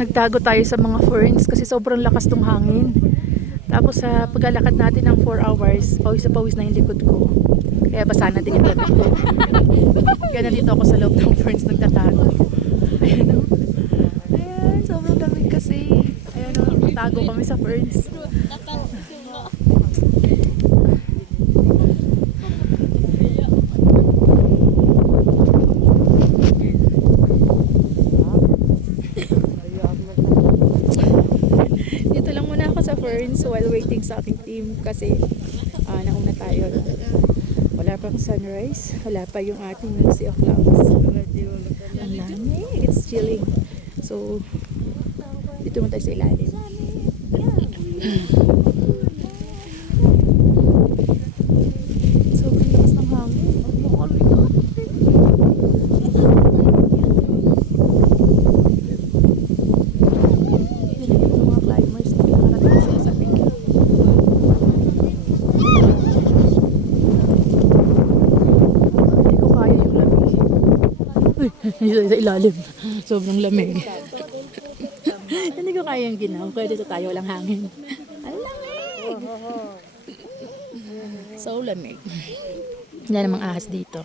Nagtago tayo sa mga ferns kasi sobrang lakas ng hangin. Tapos sa paglalakad natin ng 4 hours, pawis na pawis na yung likod ko. Kaya basa na din yung damit ko. Kaya nandito ako sa loob ng ferns nagtatago. Ayan o. Ayan, sobrang lamig kasi. Ayan o, tago kami sa ferns. Dito lang muna ako sa Ferns while waiting sa aking team kasi ah, nauna tayo. Wala pang sunrise. Wala pa yung ating sea of clouds. Ang lamig. It's chilling. So, dito muna tayo sa ilalim. Sobrang lakas ng hangin. Yun yung mga climbers na nakarating sila sa peak. Hindi ko kaya yung lamig. Uy, sa sa ilalim. Sobrang lamig. Hindi ko kaya yung ginaw. Kaya dito tayo walang hangin. Ang lamig! So lamig. Wala namang ahas dito.